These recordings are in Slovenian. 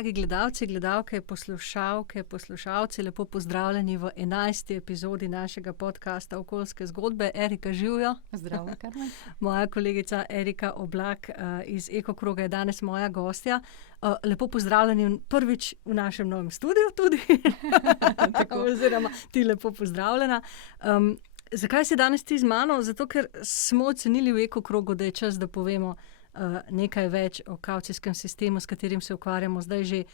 dragi gledalci, gledalke, poslušalke, poslušalci, lepo pozdravljeni v 11. epizodi našega podcasta Okoljske zgodbe. Erika Živjo. Zdravo, Karmen. Moja kolegica Erika Oblak iz Ekokroga je danes moja gostja. Lepo pozdravljeni prvič v našem novem studiu tudi. Oziroma ti lepo pozdravljena. Zakaj si danes ti z mano? Zato, ker smo ocenili v Ekokrogu, da je čas, da povemo nekaj več o kavcijskem sistemu, s katerim se ukvarjamo zdaj že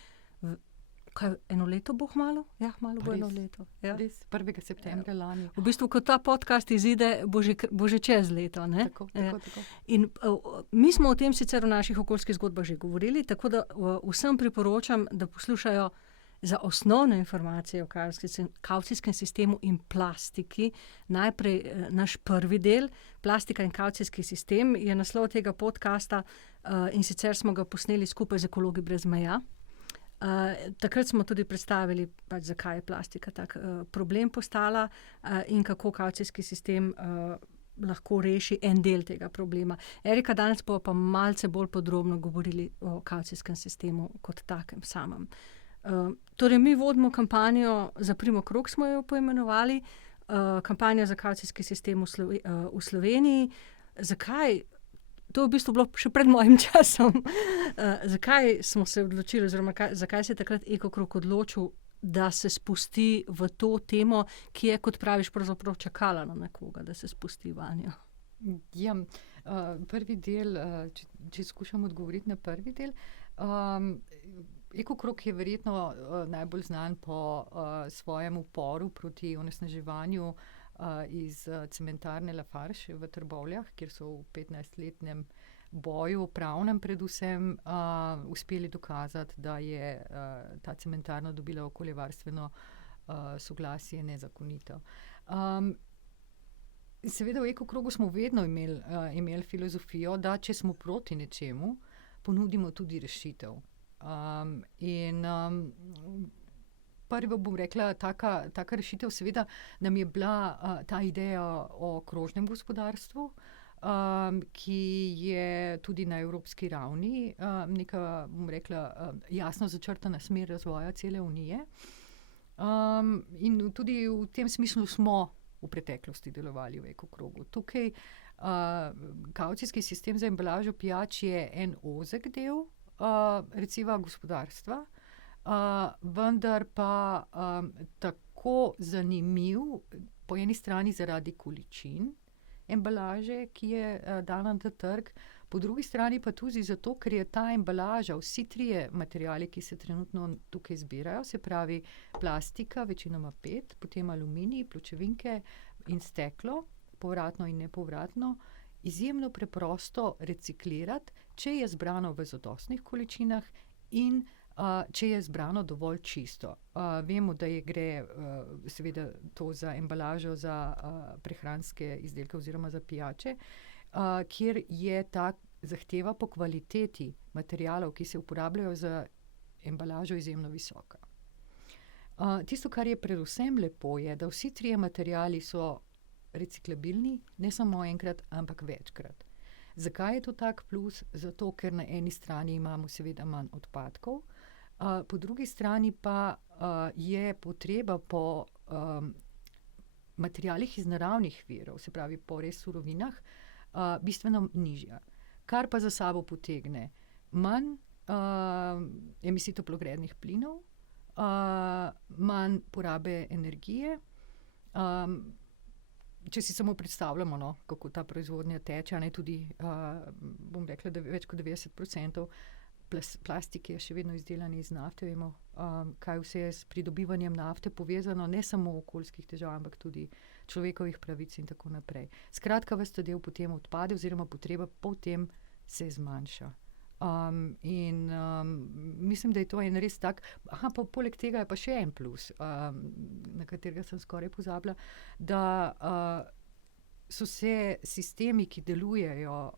eno leto bo kmalu? Ja, kmalu bo eno leto. Ja. Res, 1. septembra lani. V bistvu, ko ta podcast izide, bo že čez leto. Ne? Tako. In mi smo o tem sicer v naših okoljskih zgodbah že govorili, tako da vsem priporočam, da poslušajo za osnovne informacije o kavcijskem sistemu in plastiki. Najprej naš prvi del, Plastika in kavcijski sistem, je naslov tega podcasta in sicer smo ga posneli skupaj z Ekologi brez meja. Takrat smo tudi predstavili, zakaj je plastika tak problem postala in kako kavcijski sistem lahko reši en del tega problema. Erika, danes pa malce bolj podrobno govorili o kavcijskem sistemu kot takem samem. Torej, mi vodimo kampanjo Zaprimo krog, smo jo poimenovali, kampanja za kavcijski sistem v Sloveniji. Zakaj? To je v bistvu bilo še pred mojim časom. Zakaj smo se odločili, oziroma zakaj se je takrat Ekokrog odločil, da se spusti v to temo, ki je, kot praviš, pravzaprav čakala na nekoga, da se spusti vanjo? Ja, prvi del, če skušam odgovoriti na prvi del. Ekokrog je verjetno najbolj znan po svojem uporu proti onesnaževanju iz cementarne Lafarge v Trbovljah, kjer so v 15-letnem boju, pravnem predvsem, uspeli dokazati, da je ta cementarna dobila okoljevarstveno soglasje nezakonito. Seveda v Ekokrogu smo vedno imeli filozofijo, da če smo proti nečemu, ponudimo tudi rešitev. Prvo bom rekla, taka rešitev, seveda nam je bila ta ideja o krožnem gospodarstvu, ki je tudi na evropski ravni neka, bom rekla, jasno začrtana smer razvoja cele unije. In tudi v tem smislu smo v preteklosti delovali v Ekokrogu. Tukaj kavcijski sistem za embalažo pijač je en ozek del recimo gospodarstva, vendar pa tako zanimiv po eni strani zaradi količin embalaže, ki je dana na trg, po drugi strani pa tudi zato, ker je ta embalaža, vsi trije materiali, ki se trenutno tukaj zbirajo, se pravi plastika, večinoma PET, potem aluminij, pločevinke in steklo, povratno in nepovratno, izjemno preprosto reciklirati, če je zbrano v zadostnih količinah in če je zbrano dovolj čisto. Vemo, da gre seveda to za embalažo za prehranske izdelke oziroma za pijače, kjer je ta zahteva po kvaliteti materialov, ki se uporabljajo za embalažo, izjemno visoka. Tisto, kar je predvsem lepo, je, da vsi trije materiali so reciklabilni, ne samo enkrat, ampak večkrat. Zakaj je to tak plus? Zato, ker na eni strani imamo seveda manj odpadkov, po drugi strani pa je potreba po materialih iz naravnih virov, se pravi po res surovinah, bistveno nižja. Kar pa za sabo potegne manj emisij toplogrednih plinov, manj porabe energije. Če si samo predstavljamo, kako ta proizvodnja teče, tudi, bom rekla, da več kot 90% plastike je še vedno izdelane iz nafte. Vemo, kaj vse je s pridobivanjem nafte povezano, ne samo okoljskih težav, ampak tudi človekovih pravic in tako naprej. Skratka, ves ta del potem odpade oziroma potreba potem se zmanjša. Mislim, da je to en res tak, poleg tega je pa še en plus, na katerega sem skoraj pozabila, da so se sistemi, ki delujejo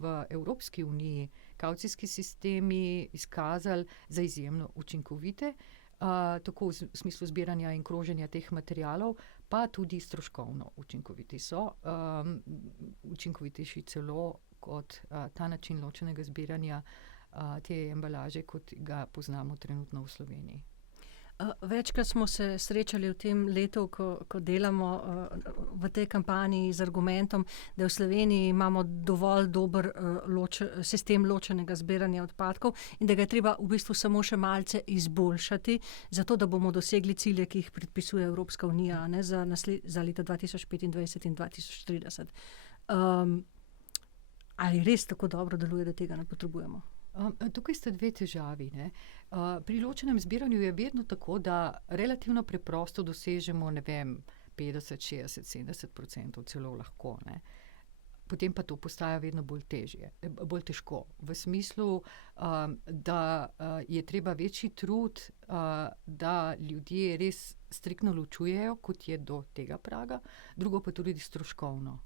v Evropski uniji, kavcijski sistemi izkazali za izjemno učinkovite, tako v smislu zbiranja in kroženja teh materialov, pa tudi stroškovno učinkoviti so, učinkovitejši celo kot ta način ločenega zbiranja te embalaže, kot ga poznamo trenutno v Sloveniji. Večkrat smo se srečali v tem letu, ko delamo v tej kampanji z argumentom, da v Sloveniji imamo dovolj dober sistem ločenega zbiranja odpadkov in da ga je treba v bistvu samo še malce izboljšati, zato da bomo dosegli cilje, ki jih predpisuje Evropska unija, ne, za leta 2025 in 2030. Ali res tako dobro deluje, da tega ne potrebujemo? Tukaj sta dve težavi, ne. Pri ločenem zbiranju je vedno tako, da relativno preprosto dosežemo, 50, 60, 70% celo lahko, ne. Potem pa to postaja vedno bolj težko. V smislu, da je treba večji trud, da ljudje res striktno ločujejo, kot je do tega praga, drugo pa tudi stroškovno.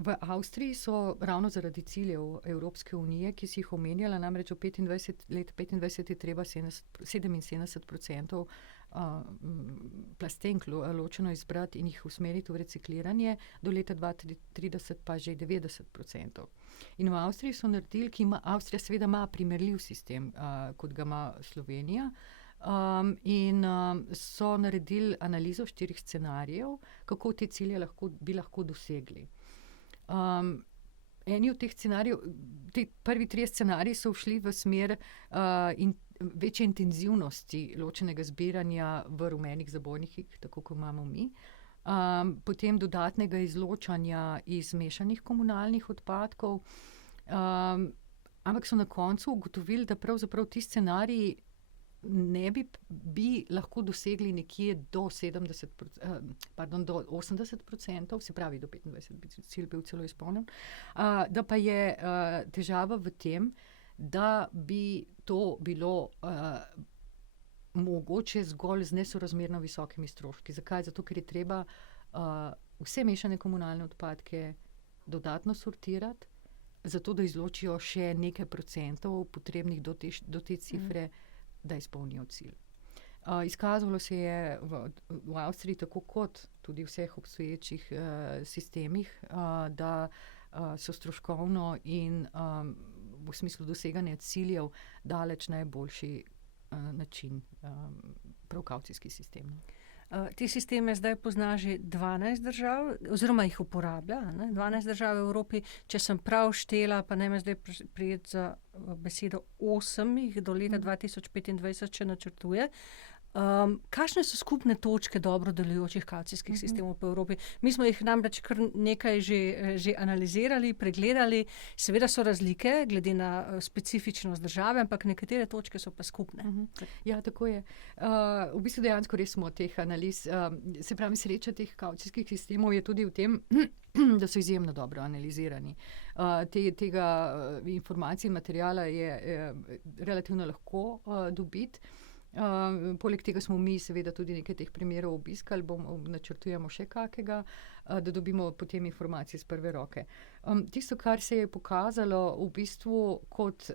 V Avstriji so ravno zaradi ciljev Evropske unije, ki si jih omenjala, namreč v 25 je treba 77% plastenk ločeno izbrati in jih usmeriti v recikliranje, do leta 2030 pa že 90%. In v Avstriji so naredili, Avstrija seveda ima primerljiv sistem, kot ga ima Slovenija, in so naredili analizo 4 scenarijev, kako te cilje bi lahko dosegli. Eni od teh scenarijev, ti prvi 3 scenariji so šli v smer večje intenzivnosti ločenega zbiranja v rumenih zabojnikih, tako kot imamo mi, potem dodatnega izločanja iz mešanih komunalnih odpadkov, ampak so na koncu ugotovili, da pravzaprav ti scenariji ne bi lahko dosegli nekje do 80%, se pravi do 25, cilj bil celo izpolnjen, da pa je težava v tem, da bi to bilo mogoče zgolj z nesorazmerno visokimi stroški. Zakaj? Zato, ker je treba vse mešane komunalne odpadke dodatno sortirati, zato da izločijo še nekaj procentov potrebnih do te cifre, da izpolnijo cilj. Izkazalo se je v Avstriji, tako kot tudi v vseh obstoječih sistemih, da so stroškovno in v smislu doseganja ciljev daleč najboljši način prav kavcijski sistem. Te sisteme zdaj pozna že 12 držav, oziroma jih uporablja, ne? 12 držav v Evropi. Če sem prav štela, pa ne me zdaj prijeti za besedo, 8 jih do leta 2025 še načrtuje. Kakšne so skupne točke dobro delujočih kavcijskih sistemov po Evropi? Mi smo jih namreč kar nekaj že analizirali, pregledali. Seveda so razlike glede na specifičnost države, ampak nekatere točke so pa skupne. Ja, tako je. V bistvu dejansko res smo teh analiz, se pravi, sreča teh kavcijskih sistemov je tudi v tem, da so izjemno dobro analizirani. Tega informacij in materijala je relativno lahko dobiti. Poleg tega smo mi seveda tudi nekaj teh primerov obiskali, načrtujemo še kakega, da dobimo potem informacije z prve roke. Tisto, kar se je pokazalo v bistvu kot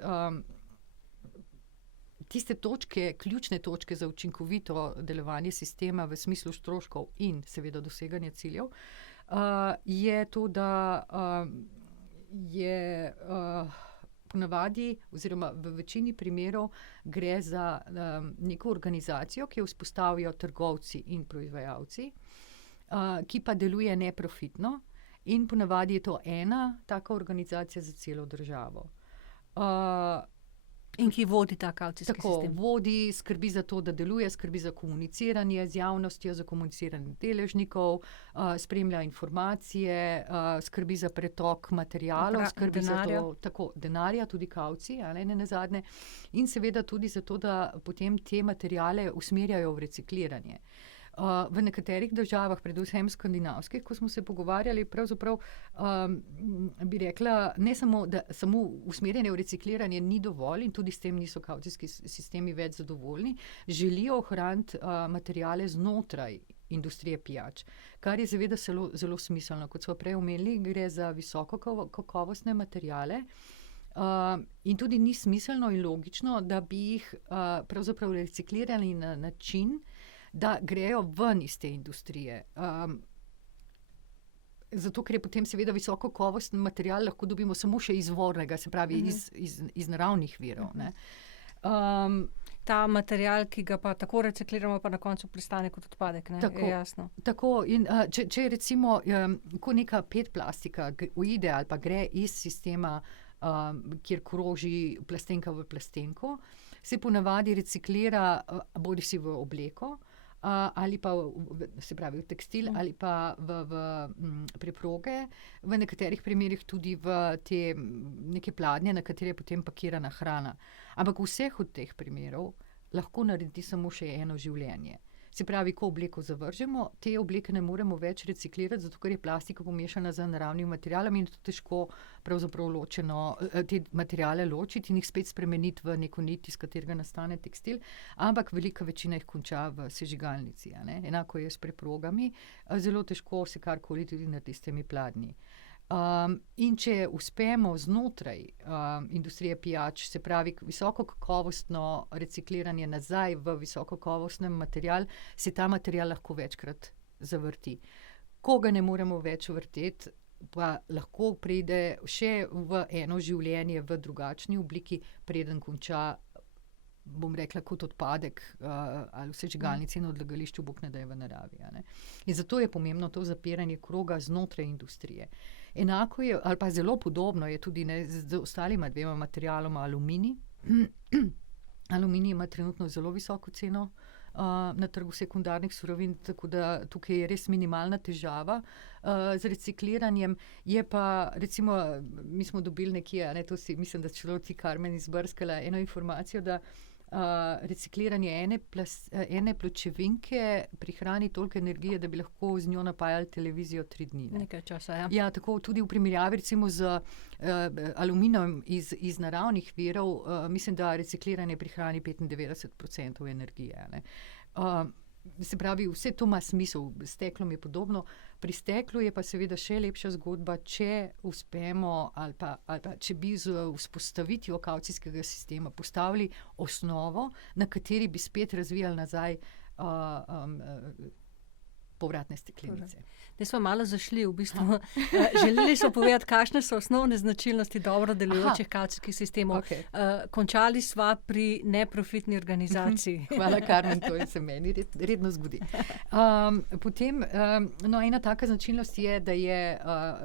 tiste točke, ključne točke za učinkovito delovanje sistema v smislu stroškov in seveda doseganja ciljev, je to, da je ponavadi oziroma v večini primerov gre za neko organizacijo, ki jo vzpostavijo trgovci in proizvajalci, ki pa deluje neprofitno, in ponavadi je to ena taka organizacija za celo državo. In ki vodi ta kavcijski sistem. Tako, vodi, skrbi za to, da deluje, skrbi za komuniciranje z javnostjo, za komuniciranje deležnikov, spremlja informacije, skrbi za pretok materialov, skrbi denarja. za to, tako, denarja, tudi kavcij, ne nazadnje, in seveda tudi za to, da potem te materiale usmerjajo v recikliranje. V nekaterih državah, predvsem skandinavskih, ko smo se pogovarjali, pravzaprav bi rekla, ne samo, da samo usmerjanje v recikliranje ni dovolj in tudi s tem niso kavcijski sistemi več zadovoljni, želijo ohraniti materiale znotraj industrije pijač, kar je seveda zelo smiselno. Kot smo prej omenili, gre za visoko kakovostne materiale, in tudi ni smiselno in logično, da bi jih pravzaprav reciklirali na način, da grejo ven iz te industrije. Zato, ker je potem seveda visoko kakovosten material lahko dobimo samo še izvornega, se pravi iz naravnih virov. Ne. Ta material, ki ga pa tako recikliramo, pa na koncu pristane kot odpadek, ne? Tako. Je jasno. Tako, in če recimo, ko neka PET plastika uide ali pa gre iz sistema, kjer kroži plastenka v plastenko, se ponavadi reciklira bodisi v obleko, ali pa se pravi v tekstil, ali pa v preproge, v nekaterih primerih tudi v te neke pladnje, na katere je potem pakirana hrana. Ampak vseh od teh primerov lahko naredi samo še eno življenje. Se pravi, ko obleko zavržemo, te obleke ne moremo več reciklirati, zato ker je plastika pomešana z naravnim materialom in je težko pravzaprav te materiale ločiti in jih spet spremeniti v neko nit, iz katerega nastane tekstil, ampak velika večina jih konča v sežigalnici. Ne? Enako je s preprogami, zelo težko se karkoli tudi naredi s temi pladnji. In če uspemo znotraj industrije pijač, se pravi visokokakovostno recikliranje nazaj v visokokakovostnem material, se ta material lahko večkrat zavrti. Ko ga ne moremo več vrteti, pa lahko pride še v eno življenje v drugačni obliki, preden konča, bom rekla, kot odpadek ali v sežigalnici in odlagališču, bog ne da je v naravi. Ne? In zato je pomembno to zapiranje kroga znotraj industrije. Enako je, ali pa zelo podobno je tudi z ostalima dvema materialoma aluminij. Aluminij ima trenutno zelo visoko ceno na trgu sekundarnih surovin, tako da tukaj je res minimalna težava z recikliranjem. Je pa, recimo, mi smo dobili nekje, mislim, da celo ti, Karmen, izbrskala eno informacijo, da recikliranje ene pločevinke prihrani toliko energije, da bi lahko z njo napajali televizijo 3 dni. Nekaj časa, ja. Ja, tako tudi v primerjavi recimo z aluminijem iz naravnih virov, mislim, da recikliranje prihrani 95% energije. Ne. Se pravi, vse to ima smisel, s steklom je podobno. Pri steklu je pa seveda še lepša zgodba, če uspemo ali pa če bi z vzpostavitvijo kavcijskega sistema postavili osnovo, na kateri bi spet razvijali nazaj povratne steklenice. Zdaj smo malo zašli, v bistvu. Želeli so povedati, kakšne so osnovne značilnosti dobro delujočih kavcijskih sistemov. Okay. Končali sva pri neprofitni organizaciji. Hvala, Karmen, to se meni redno zgodi. Potem, ena taka značilnost je, da je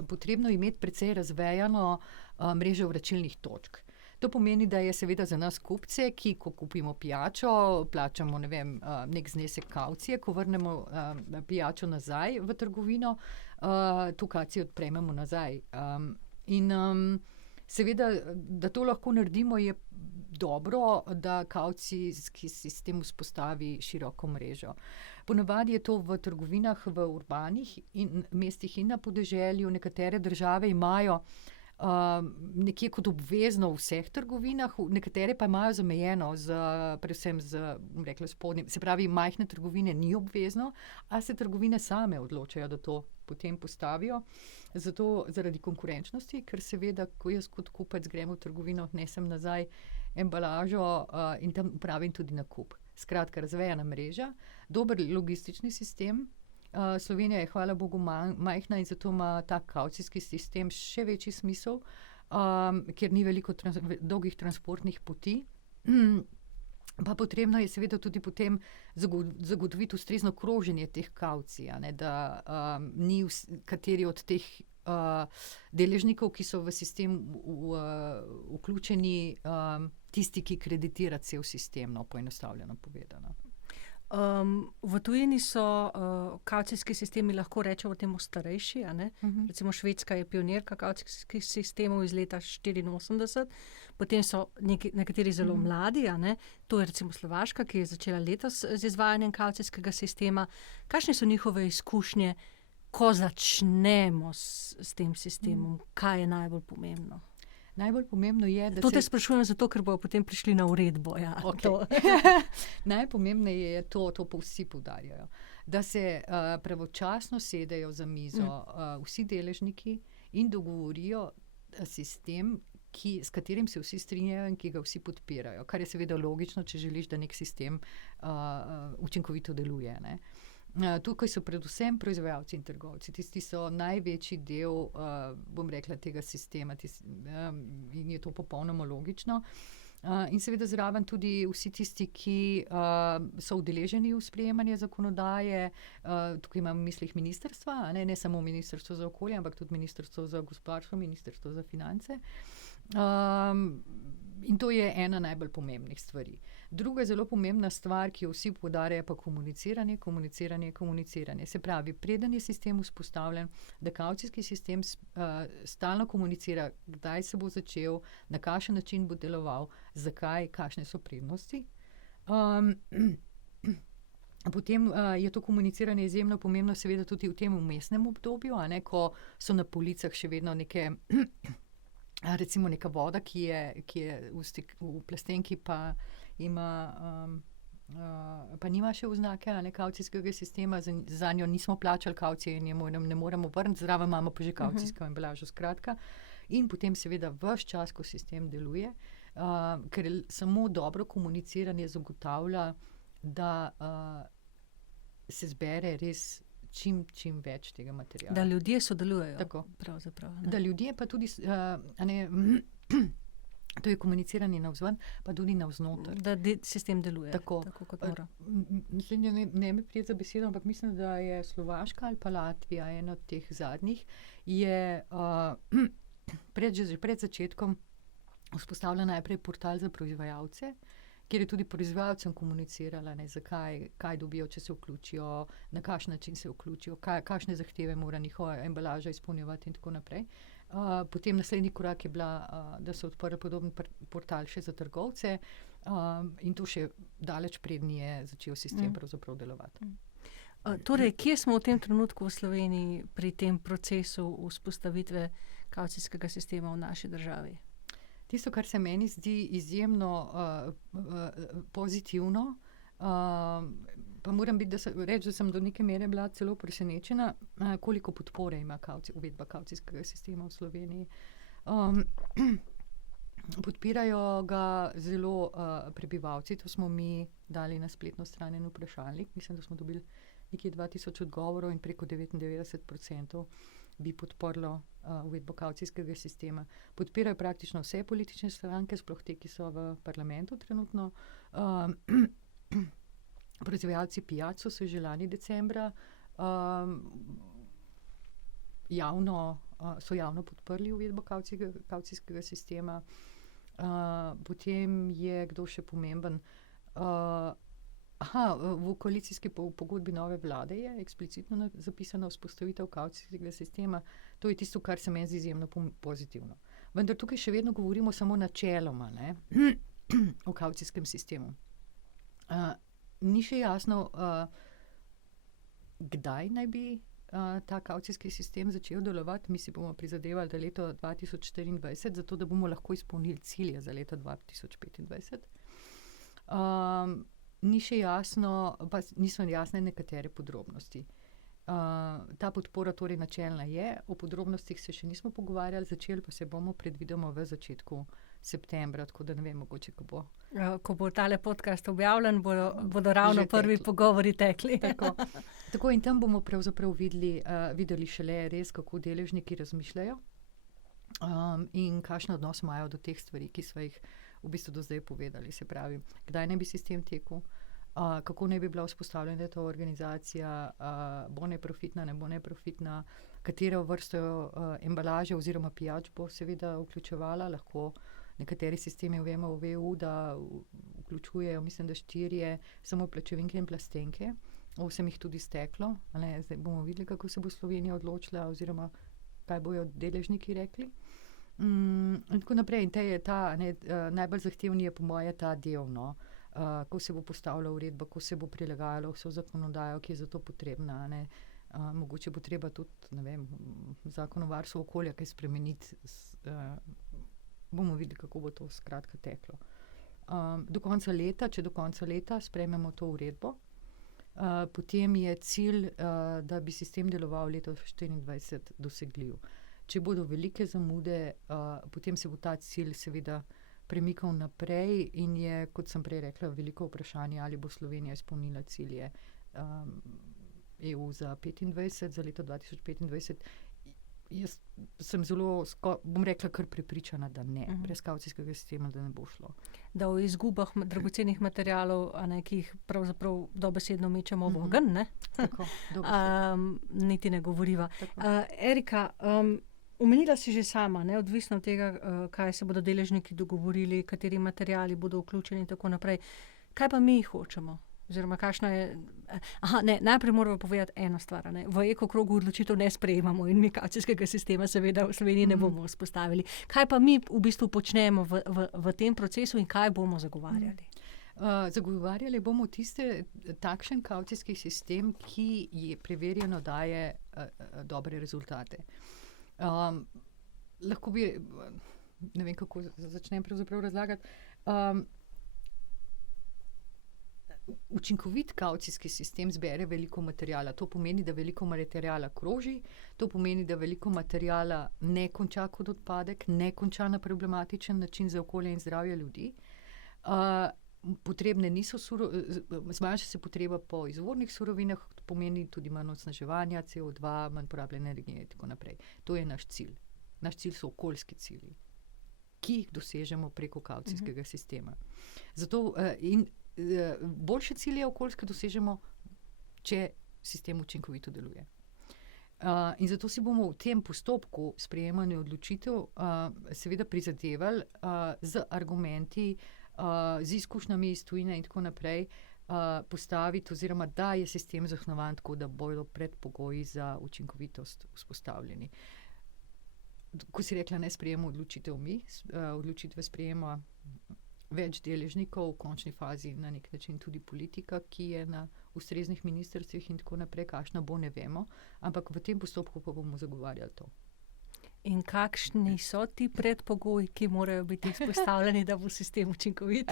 potrebno imeti precej razvejano mrežo vračilnih točk. To pomeni, da je seveda za nas kupce, ki ko kupimo pijačo, plačamo nek znesek kavcije, ko vrnemo pijačo nazaj v trgovino, to kavcijo odprememo nazaj. In seveda, da to lahko naredimo, je dobro, da kavcijski sistem vzpostavi široko mrežo. Ponavadi je to v trgovinah v urbanih mestih in na podeželju. Nekatere države imajo nekje kot obvezno v vseh trgovinah, nekatere pa imajo zamejeno, predvsem bom rekla, spodnjim. Se pravi, majhne trgovine ni obvezno, a se trgovine same odločajo, da to potem postavijo. Zato zaradi konkurenčnosti, ker seveda, ko jaz kot kupec grem v trgovino, nesem nazaj embalažo in tam upravim tudi nakup. Skratka, razvejana mreža, dober logistični sistem. Slovenija je, hvala Bogu, majhna in zato ima ta kavcijski sistem še večji smisel, ker ni veliko dolgih transportnih poti. Pa potrebno je seveda tudi potem zagotoviti ustrezno kroženje teh kavcij, da ni kateri od teh deležnikov, ki so v sistem vključeni, tisti, ki kreditira cel sistem, poenostavljeno povedano. V tujini so kavcijski sistemi, lahko rečemo temu, starejši. Recimo Švedska je pionirka kavcijskih sistemov iz leta 1984, potem so nekateri zelo mladi. To je recimo Slovaška, ki je začela letos z izvajanjem kavcijskega sistema. Kakšne so njihove izkušnje, ko začnemo s tem sistemom? Kaj je najbolj pomembno? Najbolj pomembno je, da to te sprašujem zato, ker bojo potem prišli na uredbo. Ja, okay. Najpomembneje je to pa vsi poudarjajo, da se pravočasno sedejo za mizo vsi deležniki in dogovorijo sistem, s katerim se vsi strinjajo in ki ga vsi podpirajo. Kar je seveda logično, če želiš, da nek sistem učinkovito deluje. Ne? Tukaj so predvsem proizvajalci in trgovci. Tisti so največji del, bom rekla, tega sistema, in je to popolnoma logično. In seveda zraven tudi vsi tisti, ki so udeleženi v sprejemanju zakonodaje. Tukaj imam v mislih ministrstva, ne samo Ministrstvo za okolje, ampak tudi Ministrstvo za gospodarstvo, Ministrstvo za finance. In to je ena najbolj pomembnih stvari. Druga zelo pomembna stvar, ki jo vsi poudarjajo, pa komuniciranje, komuniciranje, komuniciranje. Se pravi, preden je sistem vzpostavljen, da kavcijski sistem stalno komunicira, kdaj se bo začel, na kakšen način bo deloval, zakaj, kakšne so prednosti. Potem je to komuniciranje izjemno pomembno, seveda tudi v tem vmesnem obdobju, ko so na policah še vedno neke, recimo neka voda, ki je v plastenki, pa pa nima še oznake kavcijskega sistema, za njo nismo plačali kavcije in je ne moremo vrniti, zraven imamo pa že kavcijsko embalažo, skratka. In potem seveda ves čas, ko sistem deluje, ker samo dobro komuniciranje zagotavlja, da se zbere res čim več tega materiala. Da ljudje sodelujejo. Tako. Pravzaprav. Da ljudje pa tudi, to je komuniciranje navzven, pa tudi navznoter. Da sistem deluje tako kot mora. Naslednje ne me prijeti za besedo, ampak mislim, da je Slovaška ali pa Latvija, ena od teh zadnjih, je pred začetkom vzpostavila najprej portal za proizvajalce, kjer je tudi proizvajalcem komunicirala, zakaj, kaj dobijo, če se vključijo, na kakšen način se vključijo, kakšne zahteve mora njihova embalaža izpolnjevati in tako naprej. Potem naslednji korak je bila, da so odprli podoben portal še za trgovce, in to še daleč preden je začel sistem pravzaprav delovati. Torej, kje smo v tem trenutku v Sloveniji pri tem procesu vzpostavitve kavcijskega sistema v naši državi? Tisto, kar se meni zdi izjemno pozitivno, pa moram reči, da sem do neke mere bila celo presenečena, koliko podpore ima uvedba kavcijskega sistema v Sloveniji. Podpirajo ga zelo prebivalci, to smo mi dali na spletno stran en vprašalnik, mislim, da smo dobili nekje 2000 odgovorov in preko 99% bi podprlo uvedbo kavcijskega sistema. Podpirajo praktično vse politične stranke, sploh te, ki so v parlamentu trenutno. Proizvajalci pijač so se že lani decembra so javno podprli uvedbo kavcijskega sistema. Potem je kdo še pomemben. V koalicijski pogodbi nove vlade je eksplicitno zapisano vzpostavitev kavcijskega sistema. To je tisto, kar se meni zdi izjemno pozitivno. Vendar tukaj še vedno govorimo samo načeloma, o kavcijskem sistemu. Ni še jasno, kdaj naj bi ta kavcijski sistem začel delovati. Mi si bomo prizadevali do leta 2024, zato da bomo lahko izpolnili cilje za leto 2025. Ni še jasno, pa niso jasne nekatere podrobnosti. Ta podpora torej načelna je, o podrobnostih se še nismo pogovarjali, začeli pa se bomo predvidoma v začetku septembra, tako da ne vem, mogoče, ko bo. Ko bo tale podcast objavljen, bodo ravno prvi pogovori tekli. Tako in tam bomo pravzaprav videli šele res, kako deležniki razmišljajo, in kakšen odnos imajo do teh stvari, ki sva jih v bistvu do zdaj povedali. Se pravi, kdaj naj bi sistem tekel, kako naj bi bila vzpostavljena ta organizacija, bo neprofitna, ne bo neprofitna, katero vrsto embalaže oziroma pijač bo seveda vključevala, lahko nekateri sistemi vemo v EU, da vključujejo, mislim, da 4 samo pločevinke in plastenke, 8 jih tudi steklo. Zdaj bomo videli, kako se bo Slovenija odločila oziroma kaj bojo deležniki rekli. In tako naprej. In najbolj zahtevni je po moje ta del, ko se bo postavila uredba, ko se bo prilagajalo vso zakonodajo, ki je za to potrebna. Mogoče bo treba tudi, ne vem, zakon o varstvu okolja kaj spremeniti. Bomo videli, kako bo to skratka teklo. Če do konca leta sprejmemo to uredbo, potem je cilj, da bi sistem deloval leto 2024 dosegljiv. Če bodo velike zamude, potem se bo ta cilj seveda premikal naprej in je, kot sem prej rekla, veliko vprašanje, ali bo Slovenija izpolnila cilje. EU za 25, za leto 2025. Jaz sem zelo, bom rekla, kar prepričana, da ne. Brez kavcijskega sistema, da ne bo šlo. Da o izgubah dragocenih materialov, ki jih pravzaprav dobesedno mečemo v ogenj, ne? Tako, niti ne govoriva. Erika, omenila si že sama, ne, odvisno od tega, kaj se bodo deležniki dogovorili, kateri materiali bodo vključeni in tako naprej. Kaj pa mi hočemo? Oziroma, kakšna je... najprej moramo povedati eno stvar. Ne. V ekokrogu odločitev ne sprejemamo in mi kavcijskega sistema seveda v Sloveniji ne bomo vzpostavili. Kaj pa mi v bistvu počnemo v tem procesu in kaj bomo zagovarjali? Zagovarjali bomo takšen kavcijski sistem, ki je preverjeno daje dobre rezultate. Lahko bi, ne vem, kako začnem pravzaprav razlagati, učinkovit kavcijski sistem zbere veliko materijala. To pomeni, da veliko materijala kroži, to pomeni, da veliko materijala ne konča kot odpadek, ne konča na problematičen način za okolje in zdravje ljudi. Potrebne niso zmanjša se potreba po izvornih surovinah, to pomeni tudi manj onesnaževanja, CO2, manj porabljene energije in tako naprej. To je naš cilj. Naš cilj so okoljski cilji, ki jih dosežemo preko kavcijskega sistema. Zato boljše cilje okoljske dosežemo, če sistem učinkovito deluje. In zato si bomo v tem postopku sprejemanja odločitev seveda prizadevali z argumenti, z izkušnjami iz tujine in tako naprej, postaviti oziroma da je sistem zasnovan tako, da bodo predpogoji za učinkovitost vzpostavljeni. Ko si rekla, ne sprejemo odločitev mi, odločitve sprejema več deležnikov, v končni fazi na nek način tudi politika, ki je na ustreznih ministrstvih in tako naprej, kakšna bo, ne vemo, ampak v tem postopku pa bomo zagovarjali to. In kakšni so ti predpogoji, ki morajo biti izpostavljeni, da bo sistem učinkovit?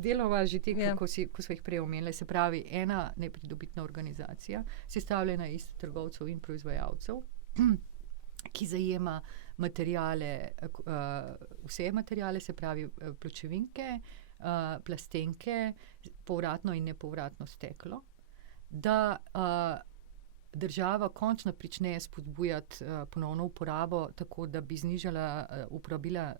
Deloma že ko smo jih prej omenili, se pravi ena nepridobitna organizacija, sestavljena iz trgovcev in proizvajalcev, ki zajema materijale, vse materijale, se pravi pločevinke, plastenke, povratno in nepovratno steklo, da država končno prične spodbujati ponovno uporabo, tako da bi uporabila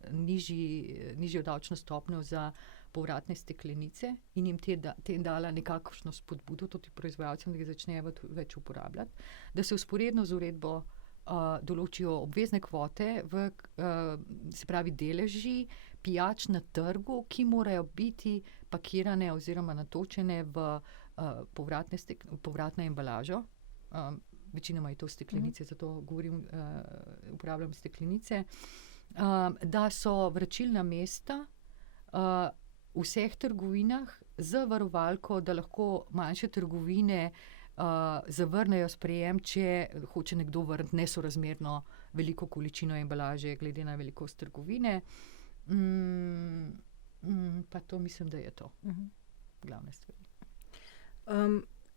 nižjo davčno stopnjo za povratne steklenice in jim te dala nekakšno spodbudo tudi proizvajalcem, da jih začnejo več uporabljati, da se vzporedno z uredbo določijo obvezne kvote, se pravi deleži pijač na trgu, ki morajo biti pakirane oziroma natočene v povratno embalažo. Večinoma je to steklenice, zato uporabljam steklenice, da so vračilna mesta v vseh trgovinah z varovalko, da lahko manjše trgovine zavrnejo sprejem, če hoče nekdo vrniti nesorazmerno veliko količino embalaže glede na velikost trgovine. Pa to mislim, da je to glavne stvari.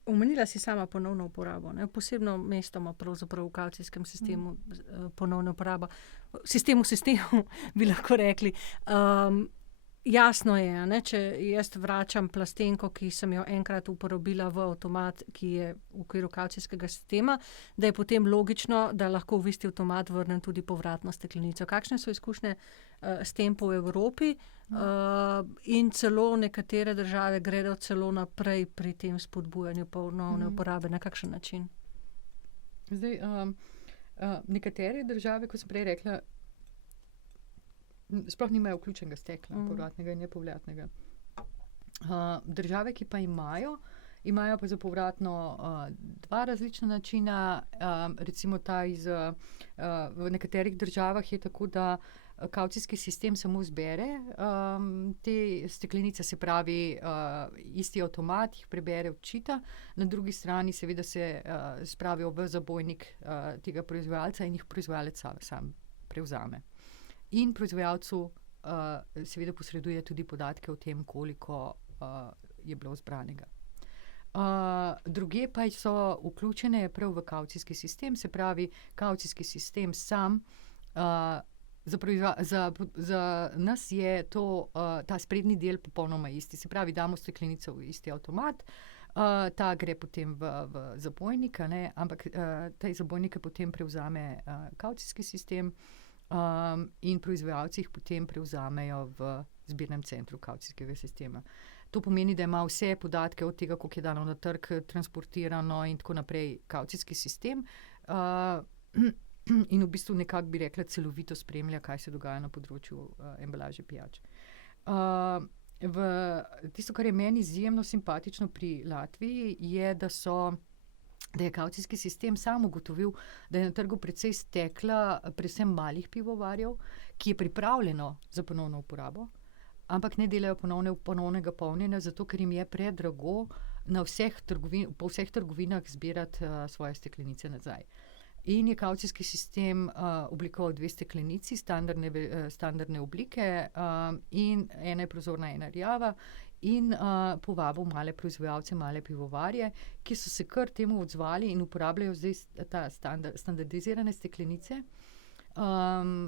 Omenila si sama ponovno uporabo, ne? Posebno mesto ima pravzaprav v kavcijskem sistemu ponovno uporabo. Sistemu bi lahko rekli. Jasno je, ne, če jaz vračam plastenko, ki sem jo enkrat uporabila v avtomat, ki je v okviru kavcijskega sistema, da je potem logično, da lahko v isti avtomat vrnem tudi povratno steklenico. Kakšne so izkušnje s tem po Evropi? In celo nekatere države gredo celo naprej pri tem spodbujanju ponovne uporabe. Na kakšen način? Zdaj, nekatere države, kot sem prej rekla, sploh nimajo vključenega stekla, povratnega in nepovratnega. Države, ki pa imajo pa za povratno dva različna načina. Recimo v nekaterih državah je tako, da kavcijski sistem samo zbere te steklenice, se pravi isti avtomat jih prebere, odčita, na drugi strani seveda se spravijo v zabojnik tega proizvajalca in jih proizvajalec sam prevzame. In proizvajalcu seveda posreduje tudi podatke o tem, koliko je bilo zbranega. Druge pa so vključene prav v kavcijski sistem, se pravi, kavcijski sistem sam, za nas je ta sprednji del popolnoma isti. Se pravi, damo steklenico v isti avtomat, Ta gre potem v zabojnik, ampak te zabojnike potem prevzame kavcijski sistem in proizvajalci jih potem prevzamejo v zbirnem centru kavcijskega sistema. To pomeni, da ima vse podatke od tega, koliko je dano na trg, transportirano in tako naprej, kavcijski sistem. In v bistvu nekako bi rekla, celovito spremlja, kaj se dogaja na področju embalaže pijač. Tisto, kar je meni izjemno simpatično pri Latviji, je, da je kavcijski sistem sam ugotovil, da je na trgu precej stekla predvsem malih pivovarjev, ki je pripravljeno za ponovno uporabo, ampak ne delajo ponovnega polnjenja, zato ker jim je predrago po vseh trgovinah zbirati svoje steklenice nazaj. In je kavcijski sistem oblikoval 2 steklenici standardne oblike, in ena je prozorna, ena rjava, in povabil male proizvajalce, male pivovarje, ki so se kar temu odzvali in uporabljajo zdaj ta standardizirane steklenice.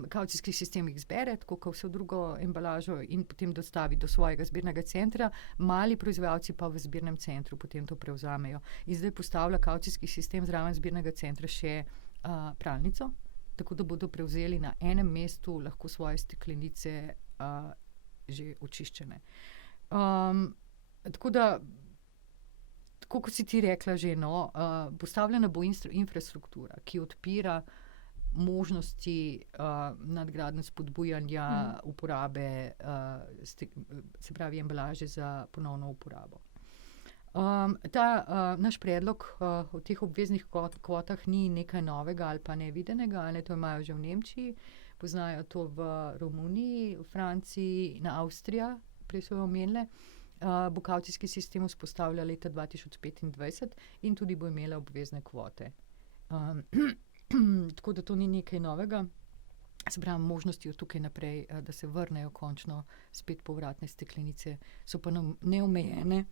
Kavcijski sistem jih zbere, tako kot vso drugo embalažo, in potem dostavi do svojega zbirnega centra, mali proizvajalci pa v zbirnem centru potem to prevzamejo. In zdaj postavlja kavcijski sistem zraven zbirnega centra še pralnico, tako da bodo prevzeli na enem mestu lahko svoje steklenice že očiščene. Tako da, tako kot si ti rekla že, postavljena bo infrastruktura, ki odpira možnosti nadgradnje spodbujanja uporabe, se pravi embalaže za ponovno uporabo. Naš predlog o teh obveznih kvotah ni nekaj novega ali pa nevidenega, to imajo že v Nemčiji, poznajo to v Romuniji, v Franciji in Avstrija, prej so jo omenile. Bo kavcijski sistem vzpostavlja leta 2025 in tudi bo imela obvezne kvote. Tako da to ni nekaj novega. Se pravi, možnosti od tukaj naprej, da se vrnejo končno spet povratne steklenice, so pa neomejene,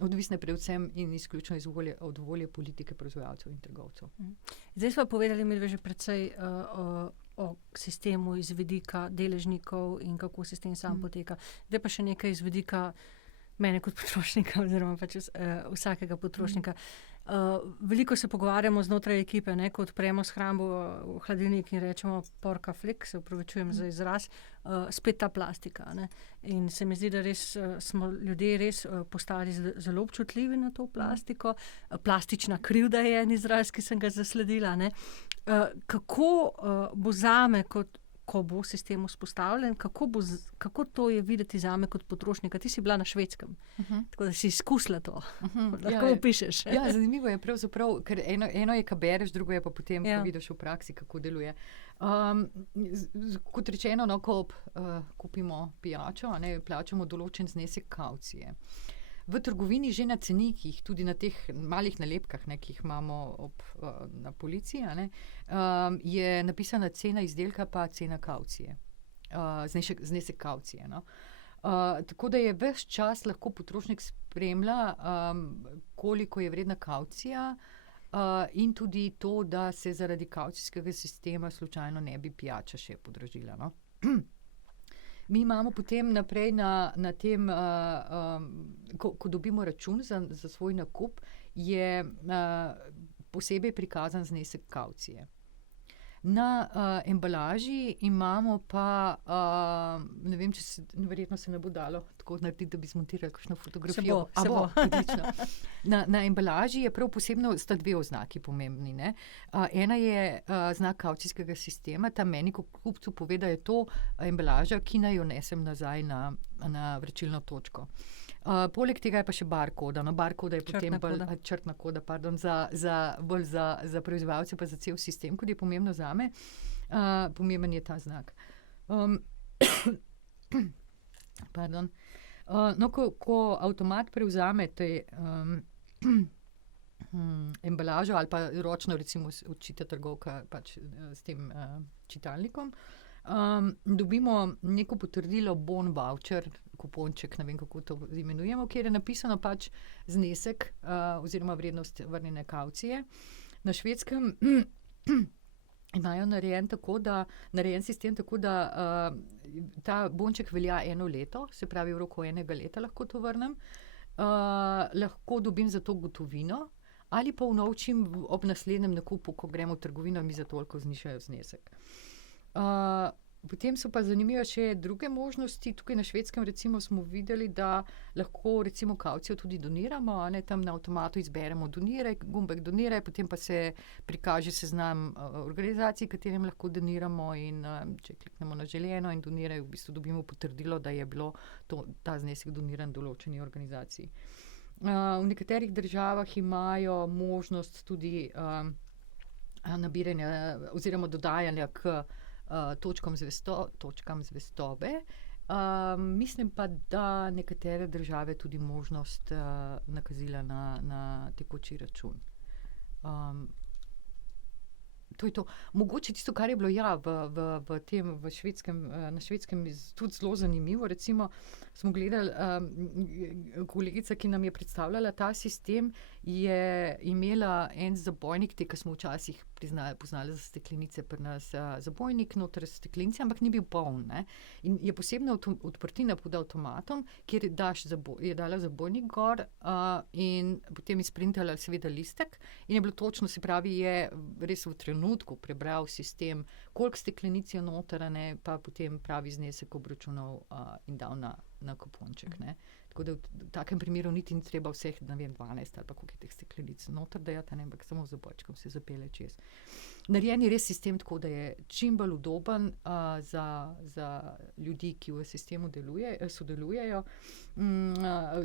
odvisne predvsem in izključno od volje politike proizvajalcev in trgovcev. Zdaj smo povedali midve že precej o sistemu iz vidika deležnikov in kako sistem sam poteka. Zdaj pa še nekaj iz vidika mene kot potrošnika oziroma pač vsakega potrošnika. Veliko se pogovarjamo znotraj ekipe, ko odpremo shrambo v hladilnik in rečemo porka flik, se opravičujem za izraz, spet ta plastika. In se mi zdi, da res smo ljudje res postali zelo občutljivi na to plastiko. Plastična krivda je en izraz, ki sem ga zasledila. Kako bo zame, ko bo sistem vzpostavljen, kako to je videti zame kot potrošnika? Ti si bila na Švedskem, tako da si izkusila to. Lahko opišeš. Ja, zanimivo je pravzaprav, ker eno je, kaj bereš, drugo je pa potem, ko vidiš v praksi, kako deluje. Kot rečeno, ko kupimo pijačo, plačamo določen znesek kavcije. V trgovini že na cenikih, tudi na teh malih nalepkah, ki jih imamo na polici, je napisana cena izdelka pa cena kavcije, znesek kavcije. Tako da je ves čas lahko potrošnik spremlja, koliko je vredna kavcija, in tudi to, da se zaradi kavcijskega sistema slučajno ne bi pijača še podražila. Mi imamo potem naprej na tem, ko dobimo račun za svoj nakup, je posebej prikazan znesek kavcije. Na embalaži imamo pa, ne vem, verjetno se ne bo dalo tako narediti, da bi zmontirali kakšno fotografijo. Se bo. Odlično. Na embalaži je prav posebno, sta 2 oznaki pomembni. Ena je znak kavcijskega sistema, ta meni kot kupcu pove, da je to embalaža, ki naj jo nesem nazaj na vračilno točko. Poleg tega je pa še barkoda. Barkoda je potem črtna koda, bolj za proizvajalce, pa za cel sistem, kot je pomembno zame. Pomemben je ta znak. Pardon. Ko avtomat prevzame embalažo ali pa ročno recimo odčita trgovka pač s tem čitalnikom, dobimo neko potrdilo, bon voucher, kuponček, ne vem, kako to imenujemo, kjer je napisano pač znesek oziroma vrednost vrnjene kavcije. Na Švedskem imajo narejen sistem tako, da ta bonček velja 1 leto, se pravi v roku 1 leta lahko to vrnem. lahko dobim za to gotovino, ali pa unovčim ob naslednjem nakupu, ko gremo v trgovino, mi za toliko znižajo znesek. Potem so pa zanimive še druge možnosti. Tukaj na Švedskem recimo smo videli, da lahko recimo kavcijo tudi doniramo, a ne, tam na avtomatu izberemo doniraj, gumbek doniraj, potem pa se prikaže seznam organizacij, katerim lahko doniramo, in če kliknemo na želeno in doniraj, v bistvu dobimo potrdilo, da je bilo ta znesek doniran določeni organizaciji. V nekaterih državah imajo možnost tudi nabiranja oziroma dodajanja k točkam zvestobe. Mislim pa, da nekatere države tudi možnost nakazila na tekoči račun. To je to. Mogoče tisto, kar je bilo na Švedskem tudi zelo zanimivo, recimo smo gledali, kolegica, ki nam je predstavljala ta sistem, je imela en zabojnik, te, ki smo včasih poznali za steklenice pri nas, zabojnik noter steklenice, ampak ni bil poln, ne. In je posebna odprtina pod avtomatom, kjer je dala zabojnik gor, in potem izprintala seveda listek in je bilo točno, se pravi, je res v trenutku prebral sistem, koliko steklenic je noter, ne, pa potem pravi znesek obračunal in dal na kuponček, ne. Tako da v takem primeru niti ni treba vseh, ne vem, 12 ali pa koliko je teh steklenic noter dajati, ampak samo z zabojčkom se zapelje čez. Narejen je res sistem tako, da je čim bolj udoben za ljudi, ki v sistemu sodelujejo.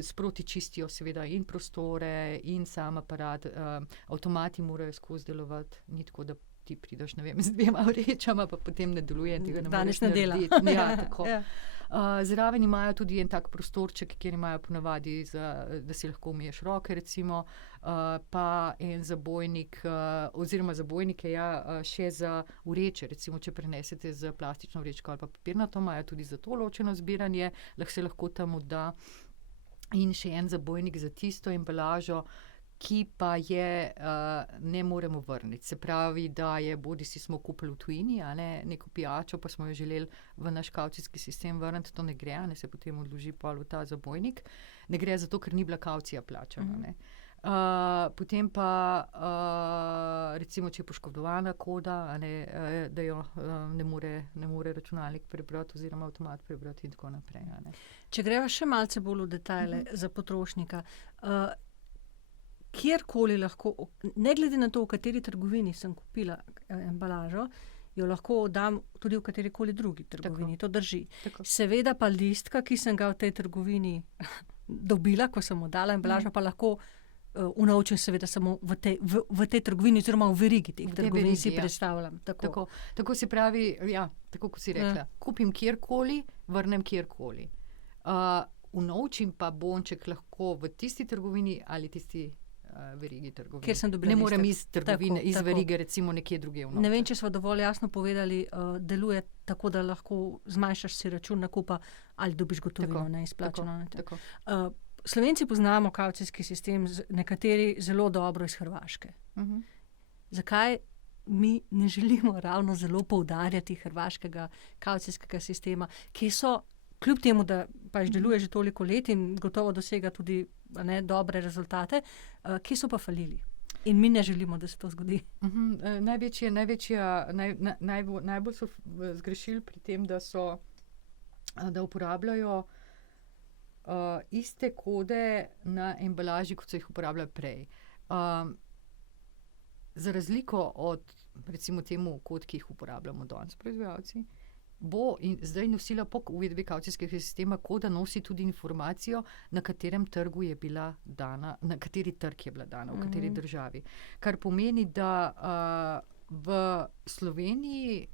Sproti čistijo seveda in prostore in sam aparat. Avtomati morajo skozi delovati, ni tako, da ti prideš, ne vem, z 2 vrečama, pa potem ne deluje in tega ne moreš narediti. Danes ne dela. Ja, tako. Zraven imajo tudi en tak prostorček, kjer imajo ponavadi, da si lahko umiješ roke, recimo, pa en zabojnik, oziroma zabojnike, še za vreče, recimo, če prenesete z plastično vrečko ali pa papirnato, imajo tudi za to ločeno zbiranje, se lahko tam odda. In še en zabojnik za tisto embalažo, ki pa je ne moremo vrniti. Se pravi, da je bodisi smo kupili v tujini, a ne, neko pijačo, pa smo jo želeli v naš kavcijski sistem vrniti, to ne gre, ne, se potem odloži pol v ta zabojnik. Ne gre zato, ker ni bila kavcija plačana, ne. Potem pa recimo, če je poškodovana koda, a ne, da jo ne more računalnik prebrati oziroma avtomat prebrati in tako naprej, a ne. Če greva še malce bolj v detajle za potrošnika, kjerkoli lahko, ne glede na to, v kateri trgovini sem kupila embalažo, jo lahko oddam tudi v katerikoli drugi trgovini, to drži. Tako. Seveda pa listka, ki sem ga v tej trgovini dobila, ko sem oddala embalažo, pa lahko unovčim seveda samo v tej trgovini oziroma v verigi teh trgovin, si predstavljam. Tako se pravi, tako kot si rekla, kupim kjerkoli, vrnem kjerkoli. Unovčim pa bonček lahko v tisti trgovini ali tisti verigi trgovine. Kjer sem dobila ne morem listek. iz trgovine, Tako, iz tako. verige recimo nekje drugje vnovčiti. Ne vem, če smo dovolj jasno povedali, deluje tako, da lahko zmanjšaš si račun nakupa ali dobiš gotovino, ne, izplačano. Tako. Slovenci poznamo kavcijski sistem, nekateri zelo dobro iz Hrvaške. Zakaj mi ne želimo ravno zelo poudarjati hrvaškega kavcijskega sistema, ki so, kljub temu, da pač deluje že toliko let in gotovo dosega tudi, ne, dobre rezultate, ki so pa falili. In mi ne želimo, da se to zgodi. Najbolj so zgrešili pri tem, da uporabljajo iste kode na embalaži, kot so jih uporabljali prej. Za razliko od, recimo temu, kod, ki jih uporabljamo danes proizvajalci, bo in zdaj nosila po uvedbi kavcijskega sistema koda nosi tudi informacijo, na katerem trgu je bila dana, na kateri trg je bila dana, v kateri državi. Kar pomeni, da v Sloveniji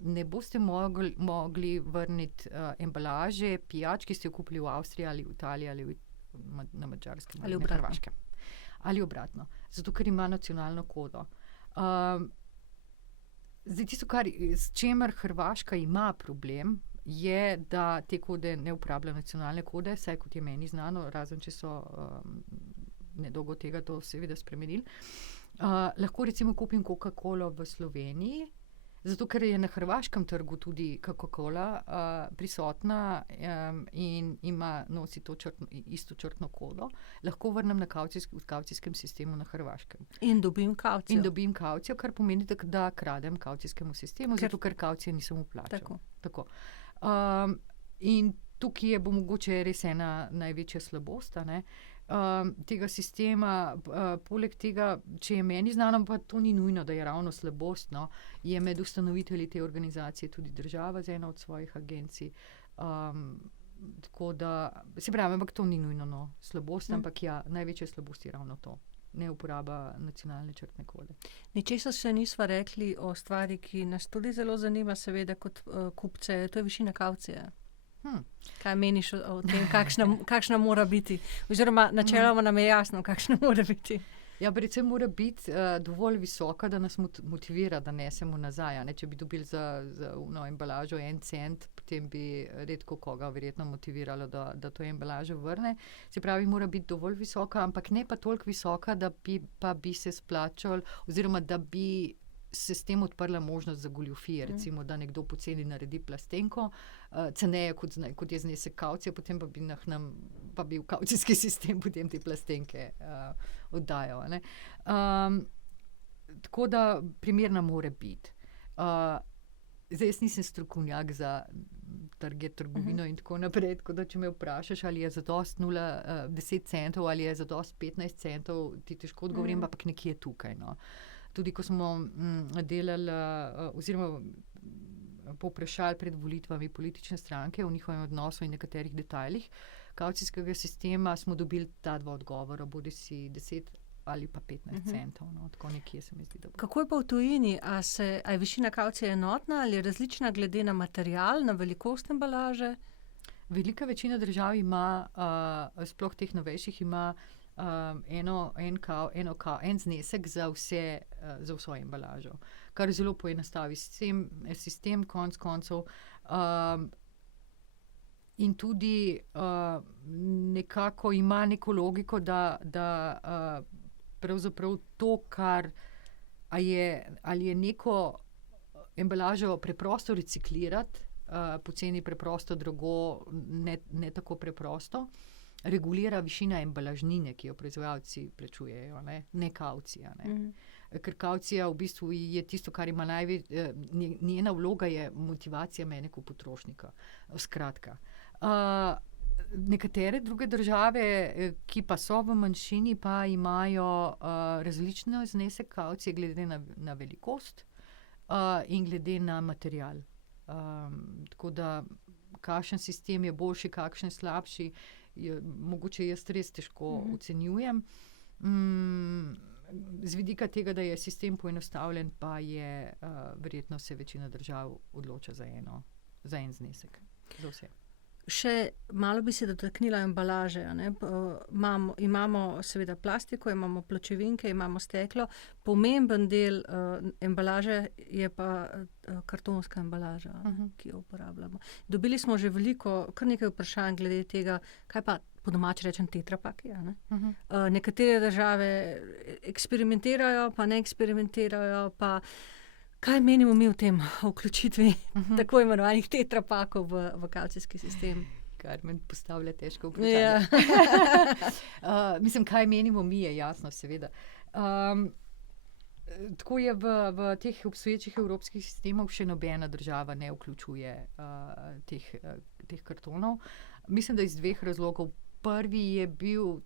ne boste mogli vrniti embalaže pijač, ki ste jo kupili v Avstriji ali v Italiji ali na Madžarskem ali na Hrvaškem. Ali obratno. Zato, ker ima nacionalno kodo. Zdaj, tisto, s čemer Hrvaška ima problem, je, da te kode ne uporablja nacionalne kode, saj kot je meni znano, razen če so nedolgo tega to seveda spremenili. Lahko recimo kupim Coca-Colo v Sloveniji, Zato, ker je na hrvaškem trgu tudi Coca-Cola prisotna in nosi to isto črtno kodo, lahko vrnem v kavcijskem sistemu na Hrvaškem. In dobim kavcijo. In dobim kavcijo, kar pomeni, da kradem kavcijskemu sistemu, zato ker kavcije nisem vplačal. Tako. In tukaj je bo mogoče res ena največja slabost, tega sistema. Poleg tega, če je meni znano, pa to ni nujno, da je ravno slabost, je med ustanovitelji te organizacije tudi država z eno od svojih agencij. Tako da, se pravi, ampak to ni nujno slabost, ampak ja, največja slabost je ravno to. Ne uporaba nacionalne črtne kode. Ničesar še nisva rekli o stvari, ki nas tudi zelo zanima, seveda kot kupce, to je višina kavcije. Kaj meniš o tem, kakšna mora biti? Oziroma, načeloma nam je jasno, kakšna mora biti. Ja, predvsem mora biti dovolj visoka, da nas motivira, da nesemo nazaj. Če bi dobili za embalažo 1 cent, potem bi redko koga verjetno motiviralo, da to embalažo vrne. Se pravi, mora biti dovolj visoka, ampak ne pa toliko visoka, da bi se splačal, oziroma da bi se s tem odprla možnost za goljufije. Recimo, da nekdo poceni naredi plastenko, ceneje kot je znesek kavcije, potem pa bi v kavcijski sistem potem te plastenke oddajal. Tako da primerna mora biti. Zdaj, jaz nisem strokovnjak za trge, trgovino in tako naprej, tako da če me vprašaš, ali je zadost 10 centov ali je zadost 15 centov, ti težko odgovorim, ampak nekje tukaj. Tudi ko smo delali oziroma povprašali pred volitvami politične stranke o njihovem odnosu in nekaterih detajlih kavcijskega sistema, smo dobili ta dva odgovora, bodisi 10 ali pa 15 centov. Tako nekje se mi zdi dobro. Kako je pa v tujini? A je višina kavcije enotna ali je različna glede na material, na velikost embalaže? Velika večina držav ima, sploh teh novejših, ima en znesek za vso embalažo, kar zelo poenostavi sistem konec koncev. In tudi nekako ima neko logiko, da pravzaprav to, ali je neko embalažo preprosto reciklirati, poceni preprosto, drago ne tako preprosto, regulira višina embalažnine, ki jo proizvajalci plačujejo, ne kavcija. Ker kavcija v bistvu je tisto, kar ima njena vloga je motivacija mene kot potrošnika. Skratka. Nekatere druge države, ki pa so v manjšini, pa imajo različno znesek kavcije glede na velikost in glede na material. Tako da kakšen sistem je boljši, kakšen slabši, mogoče jaz res težko ocenjujem. Z vidika tega, da je sistem poenostavljen, pa je verjetno se večina držav odloča za en znesek. Za vse. Še malo bi se dotaknila embalaže. Imamo seveda plastiko, imamo pločevinke, imamo steklo. Pomemben del embalaže je pa kartonska embalaža, ki jo uporabljamo. Dobili smo že kar nekaj vprašanj glede tega, kaj pa po domače rečem tetrapaki. Nekatere države eksperimentirajo, pa ne eksperimentirajo, pa kaj menimo mi o tem, o vključitvi tako imenovanih tetrapakov v kavcijski sistem? Kar me postavlja težko vprašanje. Mislim, kaj menimo mi, je jasno, seveda. Tako je v teh obstoječih evropskih sistemov še nobena država ne vključuje teh kartonov. Mislim, da iz 2 razlogov. Prvi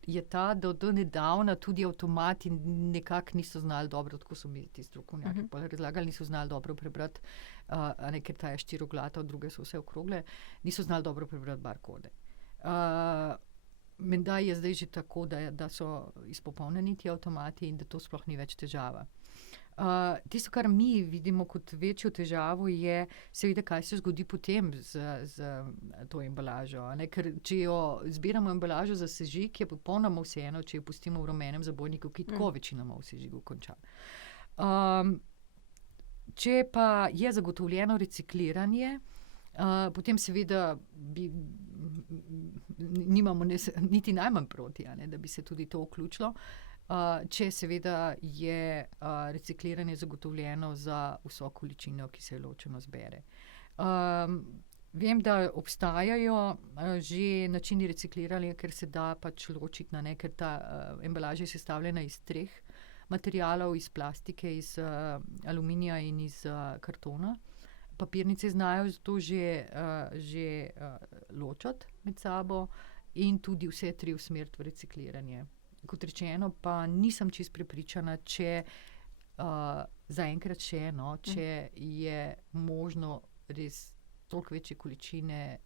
je ta, da do nedavna tudi avtomati nekako niso znali dobro, tako so mi ti strokovnjaki razlagali, niso znali dobro prebrati, ker ta je štiriglata, druge so vse okrogle, niso znali dobro prebrati barkode. Menda je zdaj že tako, da so izpopolnjeni ti avtomati in da to sploh ni več težava. Tisto, kar mi vidimo kot večjo težavo, je seveda, kaj se zgodi potem z to embalažo. Ker če jo zbiramo embalažo za sežig, je popolnoma vseeno, če jo pustimo v rumenem zabojniku, ki tako večinoma v sežigu konča. Če pa je zagotovljeno recikliranje, potem seveda nimamo niti najmanj proti, da bi se tudi to vključilo. če seveda je recikliranje zagotovljeno za vso količino, ki se ločeno zbere. Vem, da obstajajo že načini recikliranja, ker se da pač ločiti, ker ta embalaža je sestavljena iz 3 materialov, iz plastike, iz aluminija in iz kartona. Papirnice znajo to že ločati med sabo in tudi vse 3 usmeriti v recikliranje. Kot rečeno, pa nisem čisto prepričana, če zaenkrat še če je možno res toliko večje količine,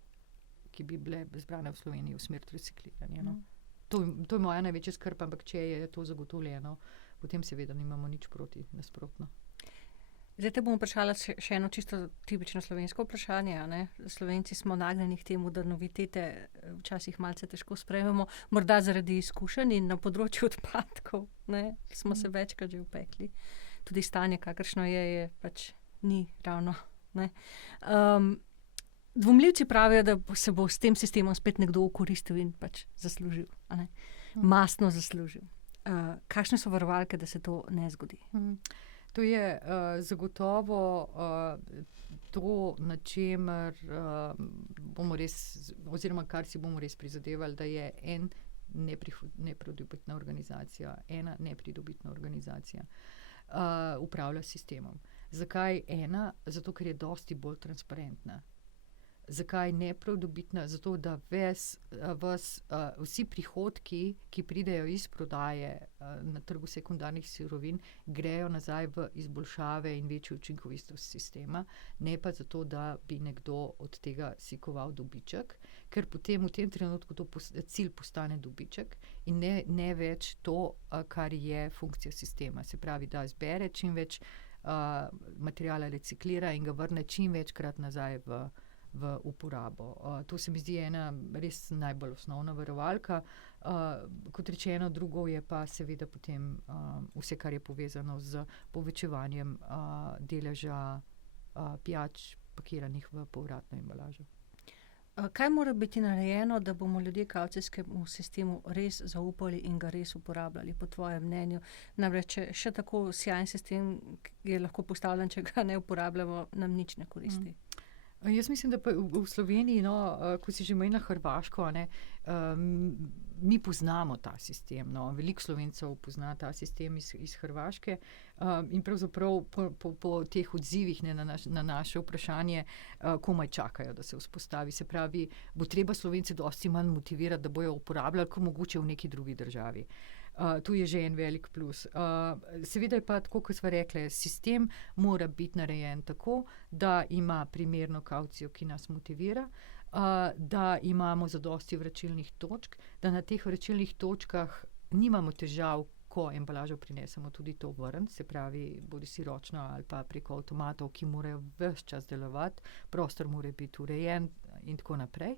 ki bi bile zbrane v Sloveniji, usmeriti recikliranje. To je moja največja skrb, ampak če je to zagotovljeno, potem seveda nimamo nič proti, nasprotno. Zdaj te bom vprašala še eno čisto tipično slovensko vprašanje. Slovenci smo nagnjeni k temu, da novitete včasih malce težko sprejmemo, morda zaradi izkušenj in na področju odpadkov. Smo se večkrat že upekli. Tudi stanje, kakršno je pač ni ravno. Dvomljivci pravijo, da se bo s tem sistemom spet nekdo okoristil in pač zaslužil. Mastno zaslužil. Kakšne so varovalke, da se to ne zgodi? To je zagotovo to, na čemer bomo res, oziroma kar si bomo res prizadevali, da je ena nepridobitna organizacija upravlja sistemom. Zakaj ena? Zato, ker je dosti bolj transparentna. Zakaj nepridobitna? Zato, da vsi prihodki, ki pridejo iz prodaje na trgu sekundarnih surovin, grejo nazaj v izboljšave in večjo učinkovitost sistema, ne pa zato, da bi nekdo od tega sikoval dobiček, ker potem v tem trenutku cilj postane dobiček in ne več to, kar je funkcija sistema. Se pravi, da zbere čim več materiala, reciklira in ga vrne čim večkrat nazaj v uporabo. To se mi zdi ena res najbolj osnovna varovalka. Kot rečeno, drugo je pa seveda potem vse, kar je povezano z povečevanjem deleža pijač pakiranih v povratno embalažo. Kaj mora biti narejeno, da bomo ljudje kavcijskemu sistemu res zaupali in ga res uporabljali, po tvojem mnenju? Namreč, še tako sjajen sistem je lahko postavljen, če ga ne uporabljamo, nam nič ne koristi. Jaz mislim, da pa v Sloveniji, ko si že omenila Hrvaško, mi poznamo ta sistem. Veliko Slovencev pozna ta sistem iz Hrvaške in pravzaprav po teh odzivih na naše vprašanje komaj čakajo, da se vzpostavi. Se pravi, bo treba Slovence dosti manj motivirati, da bojo uporabljali, kot mogoče v neki drugi državi. Tu je že en velik plus. Seveda je pa, tako kot smo rekli, sistem mora biti narejen tako, da ima primerno kavcijo, ki nas motivira, da imamo zadosti vračilnih točk, da na teh vračilnih točkah nimamo težav, ko embalažo prinesemo, tudi to vrniti, se pravi, bodisi ročno ali pa preko avtomatov, ki morajo ves čas delovati, prostor mora biti urejen in tako naprej,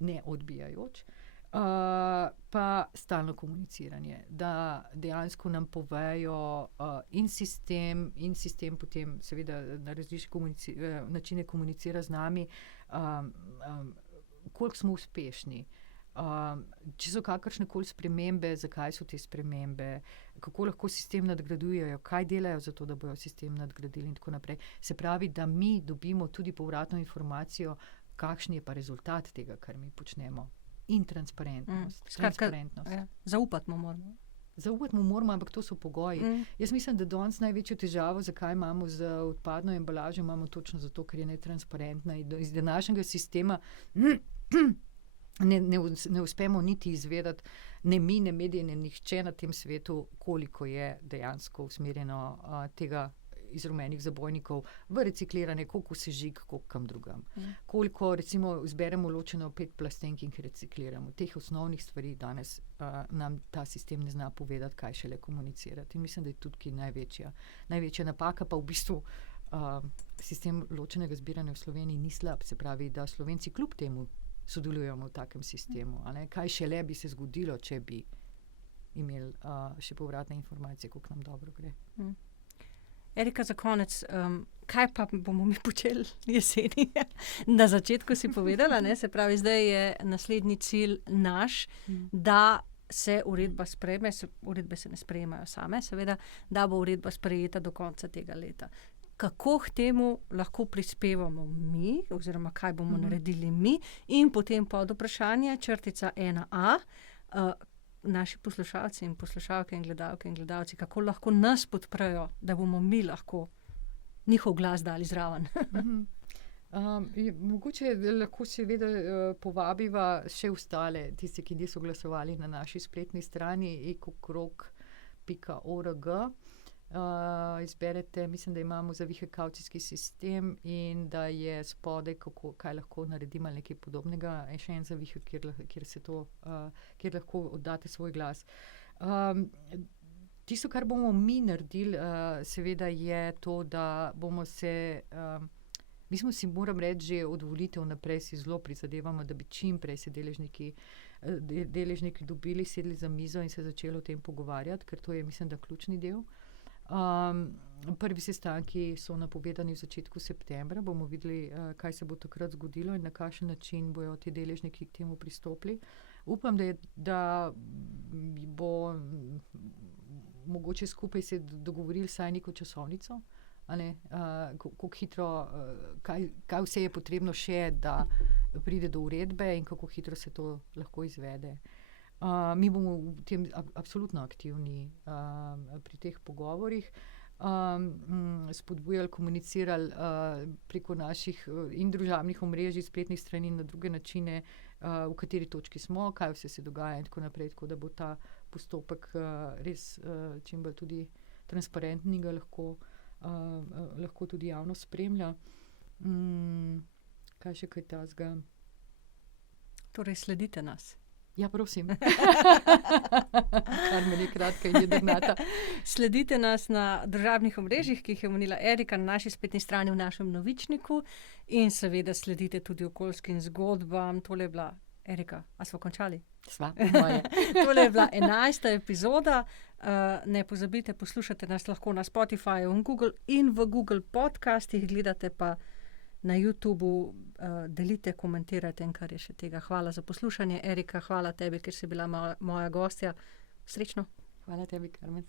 ne odbijajoč. Pa stalno komuniciranje, da dejansko nam povejo in sistem potem seveda na različne načine komunicira z nami, koliko smo uspešni, če so kakršnekoli spremembe, zakaj so te spremembe, kako lahko sistem nadgrajujejo, kaj delajo za to, da bojo sistem nadgradili in tako naprej. Se pravi, da mi dobimo tudi povratno informacijo, kakšen je pa rezultat tega, kar mi počnemo. In transparentnost. Zaupati mu moramo. Zaupati mu moramo, ampak to so pogoji. Jaz mislim, da danes največjo težavo, zakaj imamo z odpadno embalažo, imamo točno zato, ker je netransparentna in iz današnjega sistema ne uspemo niti izvedeti, ne mi, ne mediji, ne nihče na tem svetu, koliko je dejansko usmerjeno tega iz rumenih zabojnikov v recikliranje, koliko sežig, koliko kam drugam. Koliko, recimo, zberemo ločeno 5 plastenk in jih recikliramo. Teh osnovnih stvari danes nam ta sistem ne zna povedati, kaj šele komunicirati. In mislim, da je tudi največja napaka, pa v bistvu sistem ločenega zbiranja v Sloveniji ni slab. Se pravi, da Slovenci kljub temu sodelujemo v takem sistemu. Kaj šele bi se zgodilo, če bi imeli še povratne informacije, koliko nam dobro gre. Erika, za konec, kaj pa bomo mi počeli jeseni? Na začetku si povedala, se pravi, zdaj je naslednji cilj naš, da se uredba sprejme, uredbe se ne sprejemajo same, seveda, da bo uredba sprejeta do konca tega leta. Kako k temu lahko prispevamo mi, oziroma kaj bomo naredili mi, in potem pod vprašanje _1a, naši poslušalci in poslušalke in gledalke in gledalci, kako lahko nas podprejo, da bomo mi lahko njihov glas dali zraven. Mogoče lahko seveda povabiva še ostale, tisti, ki niso glasovali na naši spletni strani ekokrog.org. Izberete, mislim, da imamo zavihek kavcijski sistem in da je spodaj, kaj lahko naredimo ali nekaj podobnega, še en zavihek, kjer lahko oddate svoj glas. Tisto, kar bomo mi naredili, seveda je to, da bomo se, mi smo si, moram reči, že od volitev naprej si zelo prizadevamo, da bi čim prej se deležniki dobili, sedli za mizo in se začeli o tem pogovarjati, ker to je, mislim, da ključni del. Prvi sestanki so napovedani v začetku septembra, bomo videli, kaj se bo takrat zgodilo in na kakšen način bojo ti deležniki k temu pristopili. Upam, da bo mogoče skupaj se dogovorili vsaj neko časovnico, kako hitro, kaj vse je potrebno še, da pride do uredbe in kako hitro se to lahko izvede. Mi bomo v tem absolutno aktivni pri teh pogovorih, spodbujali, komunicirali preko naših in družabnih omrežij, spletnih strani na druge načine, v kateri točki smo, kaj vse se dogaja in tako naprej, tako da bo ta postopek res čim bolj tudi transparenten in ga lahko tudi javno spremlja. Kaj še kaj takega? Torej, sledite nas. Ja, prosim. Karmen je kratka in jedrnata. Sledite nas na družabnih omrežjih, ki jih je omenila Erika, na naši spletni strani, v našem novičniku, in seveda sledite tudi okoljskim zgodbam. Tole je bila, Erika, a smo končali? Sva, moje. Tole je bila 11. epizoda. Ne pozabite, poslušate nas lahko na Spotifyju in v Google podcastih, gledate pa na YouTubu, delite, komentirajte in kar je še tega. Hvala za poslušanje, Erika, hvala tebi, ker si bila moja gostja. Srečno. Hvala tebi, Karmen.